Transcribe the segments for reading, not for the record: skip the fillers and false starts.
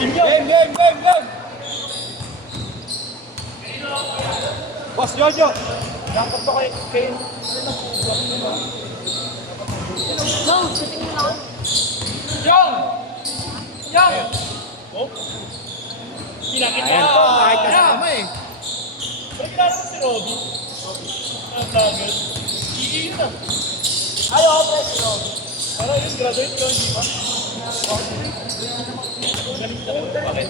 Game! Boss Jojo! Dapat ba kayo? No, shooting mo lang. Yang! Oh? Kinakit Ayan po, kahit kasama eh. Balik na naman si Robby. Ang bagal. Iiyo na. Ayaw ako si Robby. Para yung graduate ko, hindi ba? Galing talaga. Bakit?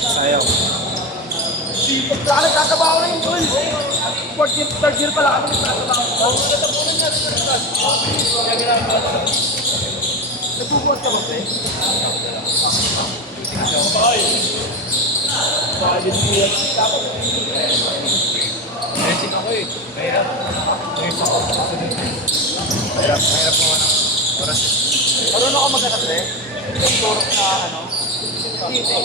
Sayaw. Saan nagkakabaho na yung goal? Third year pala kami nagkakabaho. Oo, natapunan natin sa result. Kaya ginagawa ko. Nagbubuhat ka ba, pre? Bakit? Bakit yung buhat? Racing ako eh. Mahirap. Mahirap po ano. Oras. Marunong ako mag-anak, pre? Yung turok na ano? Gago.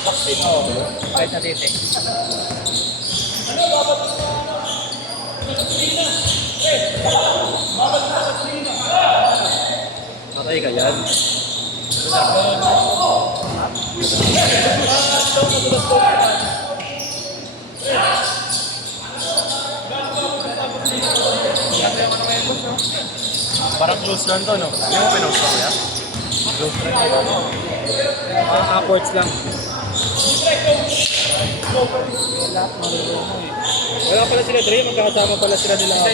Vaccine ako. Kahit natitik. Patay ka yan. Parang close run to, no? Yung mo pinost ko, ya? Close run to. Mga upwards lang. Wala pala sila, Dre. Magkakasama pala sila nila ako.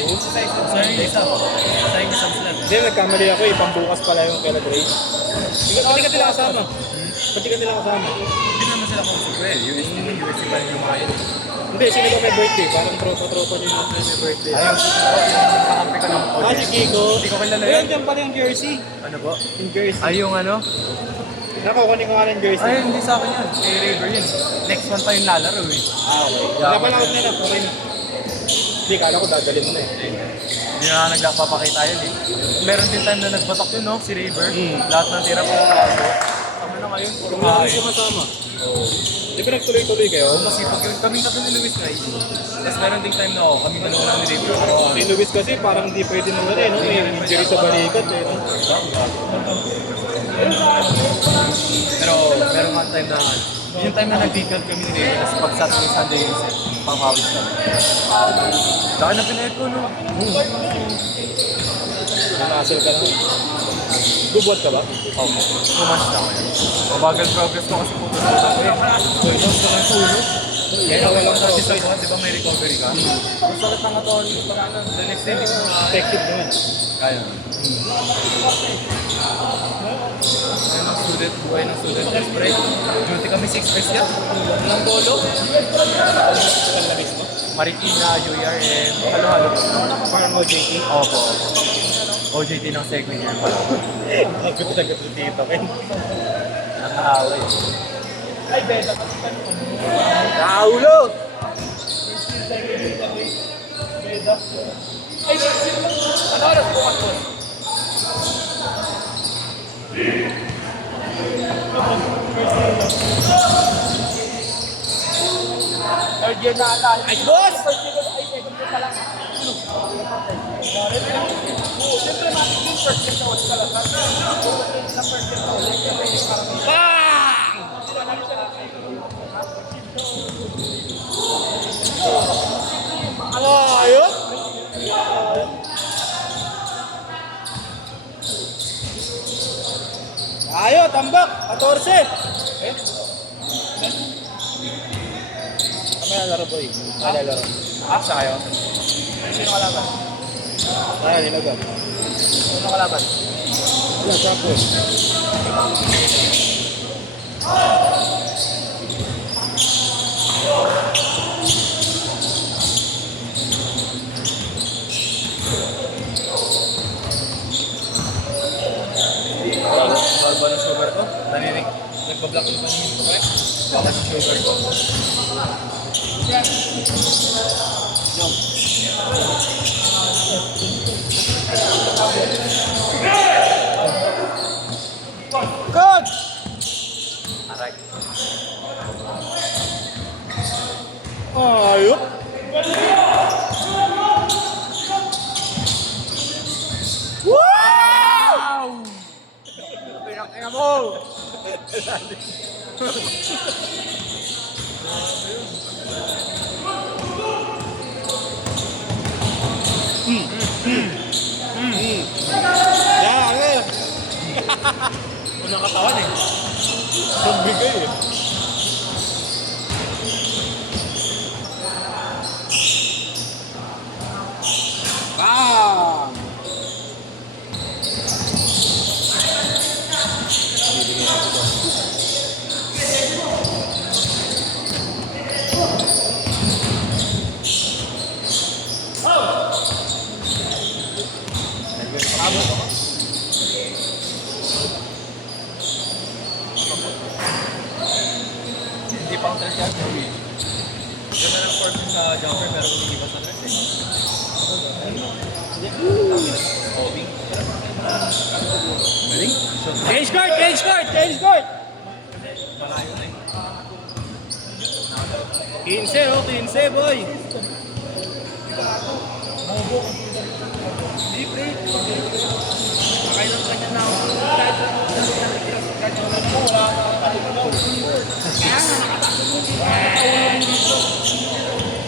Hindi, nagkamali ako eh. Pambukas pala yung kala Dre. Pati ka nila kasama. Pati ka nila kasama. Hindi naman sila kung super eh. USC pa rin yung mga yun. Hindi, sino ba may birthday? Parang tropa-tropa din yung may birthday. Ayun, kakampi ka ng Ah, si Kiko. Hindi ko kilala Ayun, yun. dyan pala yung jersey. Ano ba? Yung jersey. Ay, yung ano? Nakukunin ko nga ng jersey. Ay, hindi sa akin yun. Kay River yun. Next one pa yung lalaro eh. Ah, okay. Napanood na lang. Okay. Hindi, kala ko dadalhin mo na eh. Hindi na nagpapakita yun eh. Meron din time na nagbatak yun, no? Si River. Hmm. Lahat ng tira po ako. Tama na ngayon, puro Kung wala kain. kang sumasama. Di ba nagtuloy-tuloy kayo? Kasi pag yun, kaming tatlo ni Luis na Tapos meron ding time na ako, kami dalawa lang ni River. Si Luis kasi parang hindi pwede naman eh, no? May injury sa balikat eh, no? Pero meron nga time na, yung time na nag-detail kami ni River, tapos pag Saturday Sunday yun, pang-hawis kami. Saka na pinahit ko, no? Nanasal ka na. Bubuhat ka ba? Oo, 2 months na ako. Mabagal progress ko kasi pupunta ko eh. So, ito sa ng tulog. Kaya walang practice ako, di ba may recovery ka? Kung sakit ng katawan, pag ano, the next day, hindi ko Effective naman. kaya. Ayun ang student, buhay ng student test break. Duty kami 6 hours yan. Walang bolo. Saan na mismo? Marikina, UR, and halo-halo. Parang OJT. Opo. OJT ng second year pa lang. Agad-agad si Tito Ken. Nakakaway. Ay, beta. Raulo! Beta. Ay, ano oras bukas ko? Third year na ata. Ay, boss! First year ko, ay, second year pa lang. Siyempre, natin yung first year na ulit ka lang. First year na ulit. Bang! Ano, ayun? Ayo, tambak, 14. Eh? Kami laro boy. Kaya laro. Ah, sa kayo? Sino kalaban? Kaya nilagan. Sino kalaban? Wala, tapos. Barba ng sugar ko. Naninig. Nagpa-block yung paningin ko eh. Baka ng sugar ko. Coach! Aray. Ayun. Yan, ano yun? Unang katawan eh. Pagbigay eh. Ah! Hindi pa counter shot. Ganda ng force sa jumper pero hindi pa sa threat eh. Hobing. Galing. Change court! Change court! Change court! Malayo na eh. 15, oh, 15, boy! Nakailan ka niya na ako.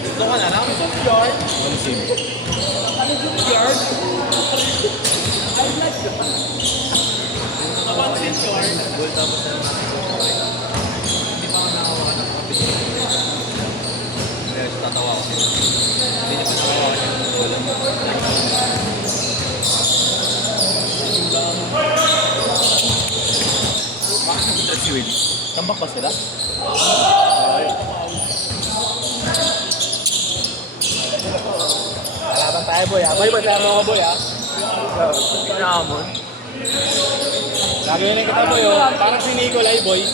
Gusto ka na lang? Goal tapos na naman. Hindi pa ako nakawakan ng kapit. Pero tatawa ako. Hindi niya pa nakawakan yung goal. Bakit nag-dress si Will? Tambak ba sila? Kalaban tayo, boy, ha? Boy, tayo mga boy, ha? Pinamon. Lagi na kita, boy, oh. Parang si Nicolay, boy.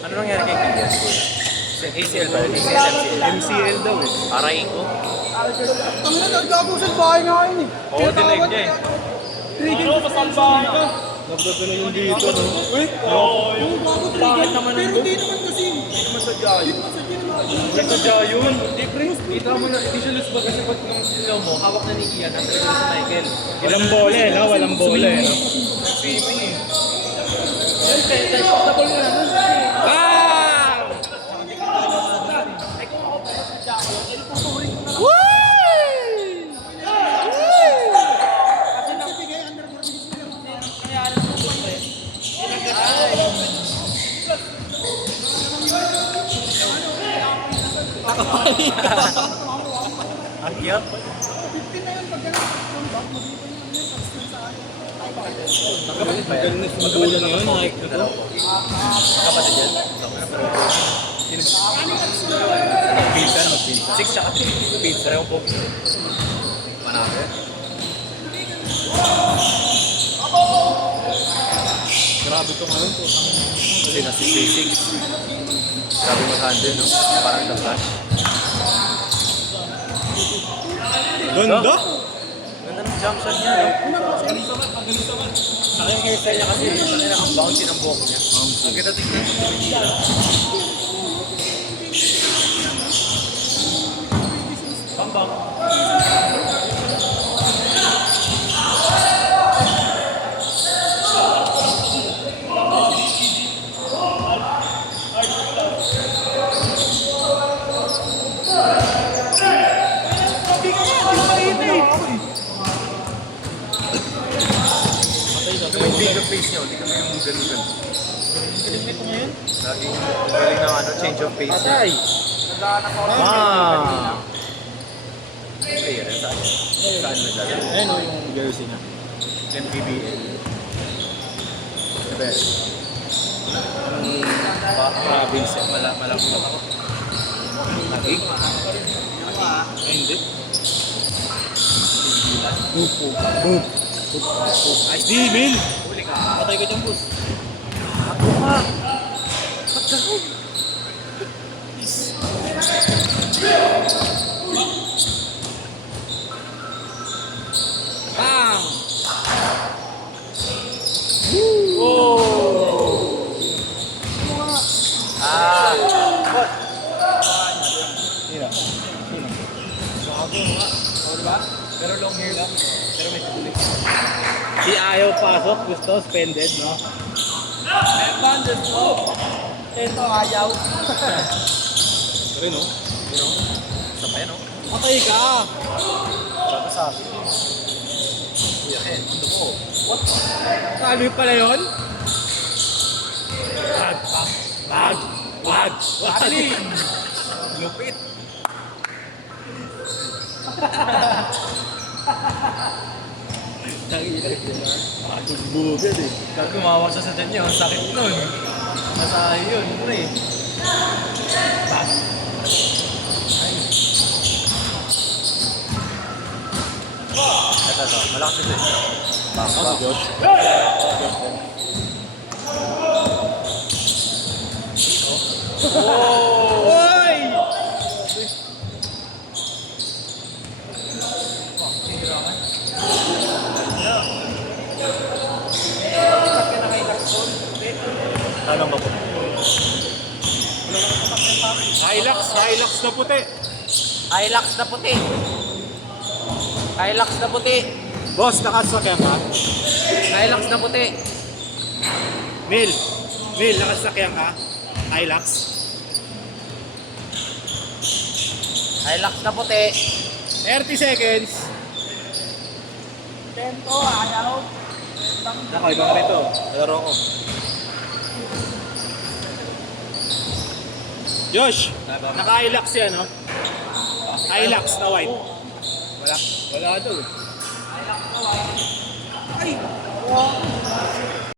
Ano nangyari kay Kylian? ACL ba? ACL, MCL daw, eh. Aray ko. Ang nagagago sa bahay nga yun, eh. Oo, dinig niya eh. Trigger pa sa bahay ka. Nagdadala yung dito, no? Wait, yung bago trigger. Pero di naman kasi. Di naman sadya yun. Hindi sadya yun. Hindi, Prince. Kita mo na, hindi siya lusbag kasi pag nung sinaw mo, hawak na ni Ian, nasa likod si Michael. Walang bola, eh, no? Walang bola, eh, no? Swimming eh. Ah! Ang hiyap. Nakapatid ba yan? Magulo na yun, nakikita ko. Nakapatid yan? Pinsan, magpinsan. 6 siya kasi. Pizza rin po. Manake. Grabe ito ngayon po. Kasi nasa 6. Grabe mag-handle, no? Parang the flash. Ganda? Ganda ng jump shot niya, no? Naki-hairstyle niya kasi ang bouncy ng buhok niya. Ang ganda tignan. Bambang. Yung bigger face niya, hindi kami yung ganun-ganun. Laging galing ng ano, change of pace niya. Patay! Ah! Player, saan? Saan naglalaro? Ayun o yung jersey niya. MPBL. Diba? Province. Malaki lang ako. Nagig? Hindi. Boop. Nice D, Mil! Huli ka. Patay ko dyan, boss. Ako ka! Bang! Oh! Ah! Sino? Sino? Gago nga. O, diba? Pero long hair lang. Pero may tulik. Si ayaw pasok, gusto, suspended, no? Evan, let's go. Ito, ayaw. Pero no? Sabay, no? Patay ka! Bago sabi. Kuya, ano ko? Sabi pala yun? Wag! Lupit. Bugad eh. Kaya gumawa siya sa dyan ang sakit nun. Masahe yun, pre. Ito, malakas ito eh. Ako, Josh. Oy! Tanong ba po? Hilux na puti. Hilux na puti. Hilux na puti. Boss, nakasakyan ka? Hilux na puti. Mil, nakasakyan ka? Hilux? Hilux na puti. 30 seconds. Tento, ayaw. Ako, ibang rito. Laro ko. Josh, naka-Hilux yan, no? Hilux na white. Wala daw. Ay!